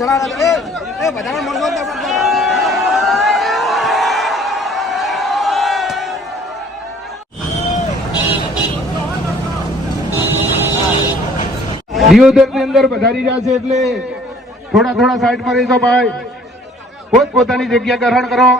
સડા એ ની અંદર વધારી રહ્યા છે એટલે થોડા થોડા સાઈડમાં રહીશો ભાઈ. પોત પોતાની જગ્યા ગ્રહણ કરો.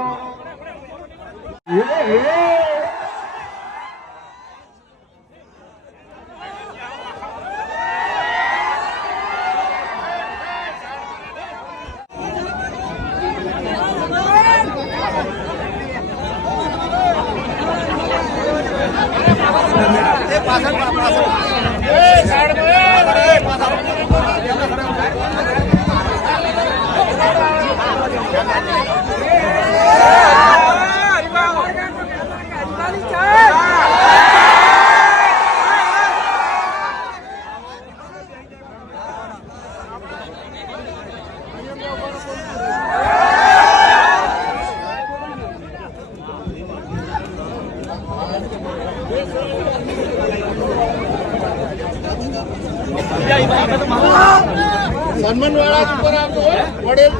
સન્માન વાળા જ ઉપર આવજો હો. વડીલ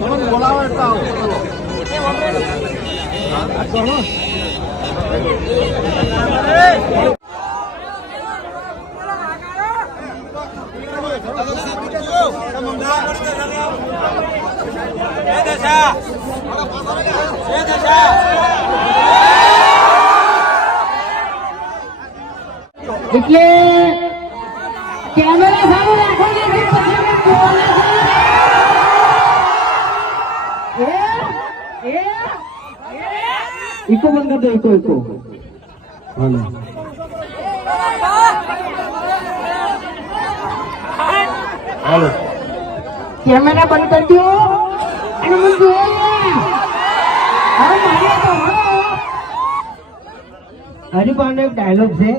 તમને બોલાવો એટલે આવો એટલે કેમેરા સામે રાખો ઇકો બંધ કરી દો ઇકો કેમેરા બંધ કરજો. અને મને હવે હરિભાવનો એક ડાયલોગ છે.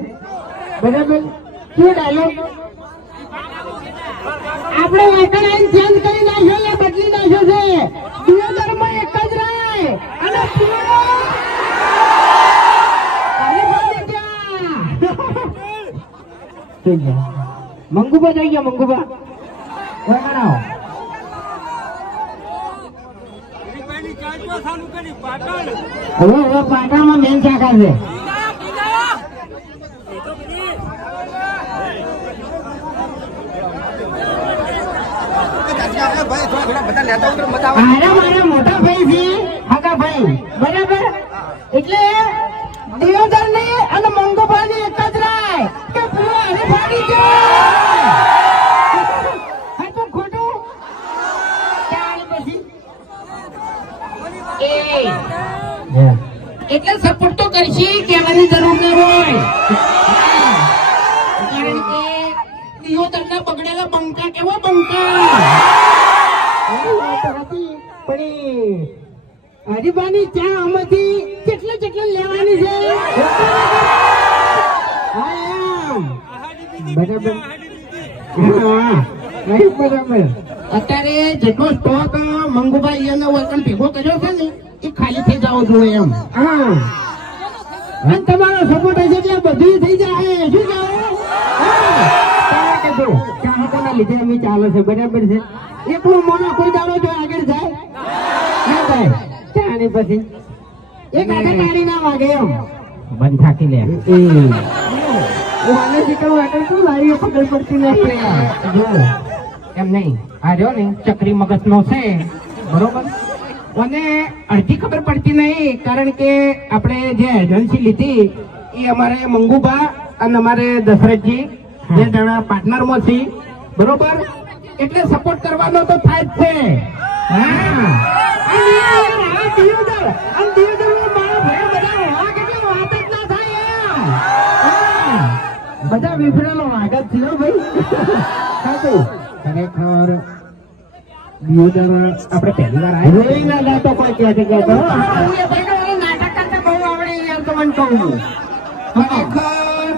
બરાબર? શું ડાયલોગ આપણે વાકડાને ચેન્જ કરી નાખ્યો ને બદલી નાખ્યો છે. દિયોદરમાં એક જ રહે અને ગયા. મંગુબા. થઈ ગયા મંગુબા. વગાડાવો હવે હવે પાટામાં મેન શાખા મારા મોટા ભાઈ છે ભાઈ. બરાબર? એટલે દિયોદર ને અને મંગોભા ની એક રાય કે પૂરો હરીફાડી છે હાચું ખોટું ચાલ પછી એ એટલે સપોર્ટ તો કરશી કહેવાની જરૂર ન હોય. કારણ કે દિયોદરના બગડેલા બંકા કેવો બંકા હરીબાની ચા આમાંથી કેટલે કેટલે લેવાની છે? બરાબર. બરાબર. અત્યારે જેટલો સ્ટોક મંગુભાઈ અને વર્કન ભેગો કર્યો છે ને એ ખાલી થઈ જવો જોઈએ એમ. હા. અને તમારો સપોર્ટ હશે એટલે બધું થઈ જાય. શું કહેવું હા. ચાહકોના લીધે અમે ચાલે છે બરાબર છે. એકલું મોનો કોઈ દાડો જો આગળ જાય ના થાય. ચાની પછી. એક હાથે તાળી ના વાગે એમ. બંધ થાકી લે. મને શીખવું આગળ શું? લારીઓ પકડ પડતી નથી. એમ નહીં. આ રહ્યો ને ચક્રી મગજ નો છે. બરોબર? મને અડધી ખબર પડતી નહીં કારણ કે આપણે જે એજન્સી લીધી એ અમારે મંગુબા અને અમારે દશરથજી જે જણા પાર્ટનરમાં છે. બરોબર? એટલે સપોર્ટ કરવાનો તો થાય જ છે. બધા એવા આગળ થાય વિફરેલો ભાઈ. ખરેખર દિયોદર આપણે પહેલી વાર આવ્યા. રોઈ ના તો કોઈ કહે છે કે તો નાટક કરતા બહુ આવડે યાર તો મને કહું ખરેખર?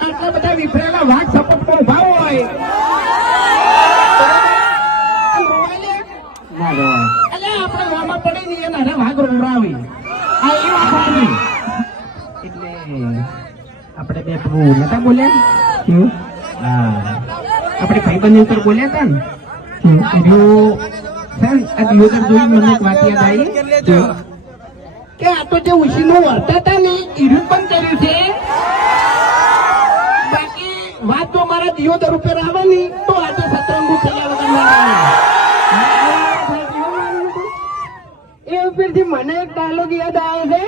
આટલા બધા વિફરેલા વાઘ સપોર્ટમાં ઊભા હોય? ના આપણે રોવામાં પડી ને એના વાઘ રોવડાવી આ એ વાત એટલે આપણે બે પેલું નતા બોલ્યા? હા. આપણે ભાઈબંધ ઉપર બોલ્યા હતા ને? તો સર આ દિવસ જોઈ મને એક વાત કે આ તો જે ઉછી નું વર્તા હતા ને ઈરું પણ કર્યું છે. બાકી વાત તો મારા દિયોદર ઉપર આવવાની, તો આ તો સતરંગું થયા વગર એ ઉપરથી મને એક ડાયલોગ યાદ આવે છે.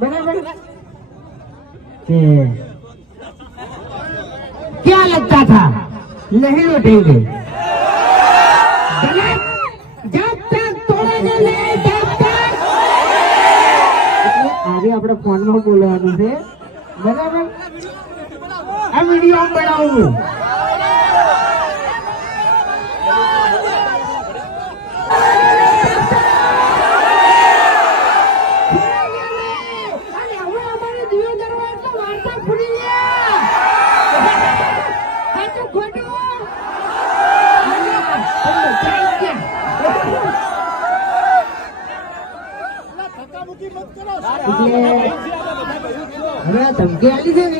બરાબર? ક્યાં લગતા થા? નહીં લૂટેંગે આપણે ફોનમાં બોલવાનું છે. બરાબર? આ વીડિયો બનાવું અને હવે અમારે દિયો દરવા એટલે વાર્તા ખુલી ગયા સાચું ખોટું હવે આ ધમકી આલી છે ને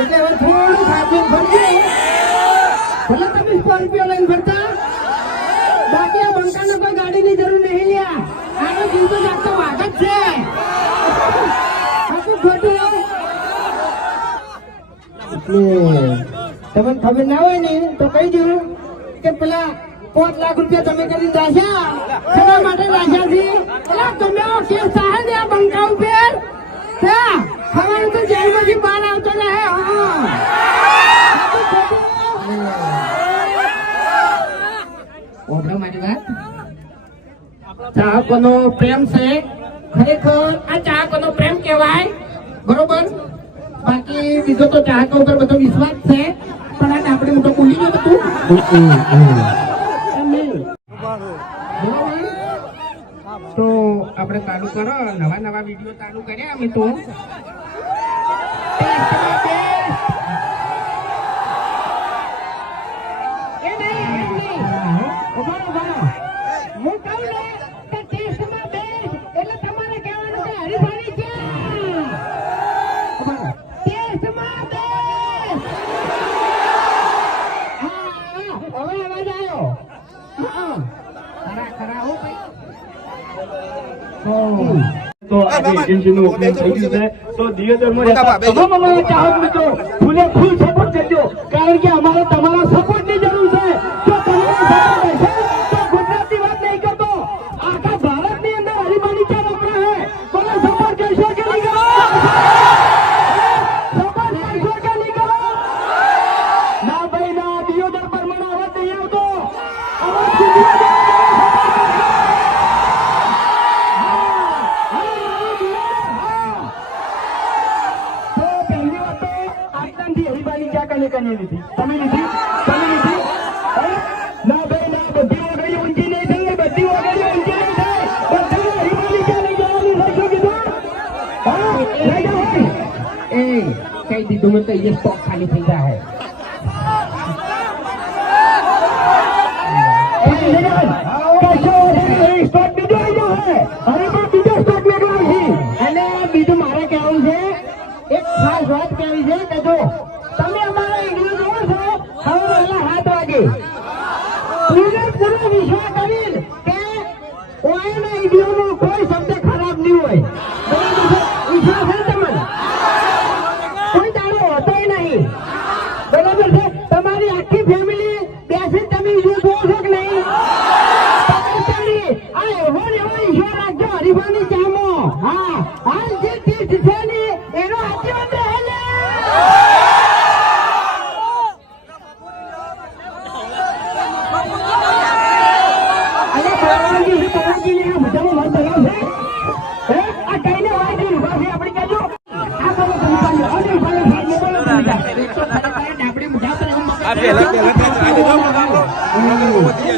એટલે હવે થોડું સાચું તમે બાકી આ બંકાને કોઈ ગાડીની જરૂર નહીં લ્યા. આનો જીવ તો જાગતો વાઘ જ છે. ખબર ના હોય ને, તો કહી દઉં કે પેલા પાંચ લાખ રૂપિયા તમે કરી રાખ્યા શેના માટે રાખ્યા છે તમે કેસ ને આ બંકા ઉપર? હા. હવે તો આવતો રહે ઓઢો મારી વાત. ચાહકોનો પ્રેમ છે. ખરેખર આ ચાહકોનો પ્રેમ કહેવાય. બરોબર? બાકી બીજો તો ચાહકો ઉપર બધો વિશ્વાસ છે. પણ આને આપણે મોટો બોલી ગયો. બરોબર? તો આપણે ચાલુ કરો. નવા નવા વીડિયો ચાલુ કર્યા અમે તો એ નહીં, એ નહીં. ઊભા રહો, ઊભા રહો. હું કહું ને કે ટેસ્ટમાં બેસ એટલે તમારે કહેવાનું કે હરીફાઈ છે ઊભા રહો. ટેસ્ટમાં બેસ. હા, હા, હવે અવાજ આવ્યો. હા. ખરા, ખરા, હો ભાઈ. તો આજે એજન્સીનો ઓપનિંગ થઈ ગયું છે. તો દિયોદરમાં તમામ અમારા ચાહક મિત્રો ફૂલે ફૂલ સપોર્ટ કરજો. કારણ કે અમારો તમારા સપોર્ટની એ કહી દીધું મેં તો એ સ્ટોક ખાલી થઈ જાઓ. કશો વાંધો નહીં. સ્ટોક બીજો લઈ જાઓ હે. હવે પણ બીજો સ્ટોક મેળવો છે અને બીજું મારે કહેવું છે એક ખાસ વાત કહેવી છે કે જો તમે અમારા વીડિયો જોવો છો હવે વહેલા સાત વાગે પૂરે પૂરો વિશ્વાસ કરી કે ઓયના વિડીયોનો કોઈ શબ્દ ખરાબ નહીં હોય બરાબર છે? વિશ્વાસ છે તમને કોઈ દાડો હોતોય નહીં બરાબર છે તમારી આખી ફેમિલી બેસી તમે વીડિયો જોવો છો કે નહીં પકડતાની. આ એવો ને એવો ઈશ્વર રાખજો હરીફાની ચામો. હા, હાલ જે તીર્થ છે ને એનો આજીવન રહે ને. અને પરવાનગી છે, પરવાનગીની આ બધામાં મત ધરાવ છે? હે? આ કઈને વાંચી ઊભા છે આપણે કહેજો. આ કરો તમે પાડો. અને ઊભા રહો, સાહેબ, મોબાઈલ જ લીધા. એક તો ખરેખર ડાબડી મુઠા પર એમ મગજ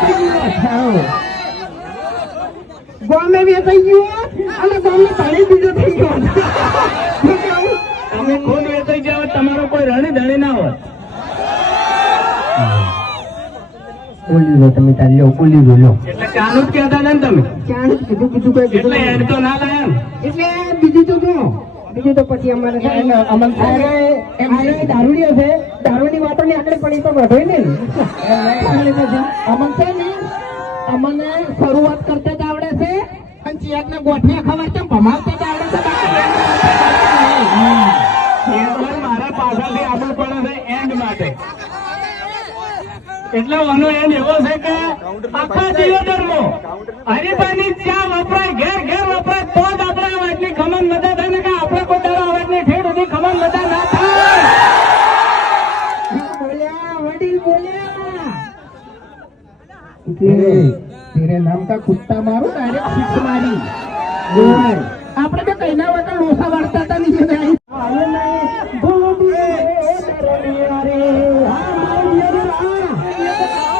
ગોમે થઈ ગયું અને ગોમે પાણી બીજો થઈ ગયો તમે ખુદ વેચાઈ જાવ તમારો કોઈ રણી ધણી ના હોય. બોલી લો તમે તારી લો બોલી લો લો. એટલે ચાલુ જ કહેતા ને તમે. ક્યાં જ કીધું બીજું કઈ એટલે એડ તો ના લાયા એટલે બીજું તો જો બીજું તો પછી અમારે છે ને અમન સાહેબ દારૂડી હશે દારૂની વાતો ની આગળ પડી તો વધે ને. અમને શરૂઆત કરતા જ આવડે છે. અને ચિયાક ને ગોઠિયા ખબર છે? ભમાવતા જ આવડે છે મારા પાછળથી આગળ પડે છે એન્ડ માટે. એટલે આનો એન્ડ એવો છે કે આખા જીવનમાં હરિભાઈની ચા વપરાય ઘેર ઘેર વપરાય તો જ આપણે આ વાતની ખમણ મદદ થાય ધીરે નામ કા કુત્તા મારું ડાયરેક્ટ સિક્સ મારી આપણે તો કઈના વગર લોસા વાળતા હતા નીચે જાય ગોબી રે તરલિયા રે હા મારી યાર આ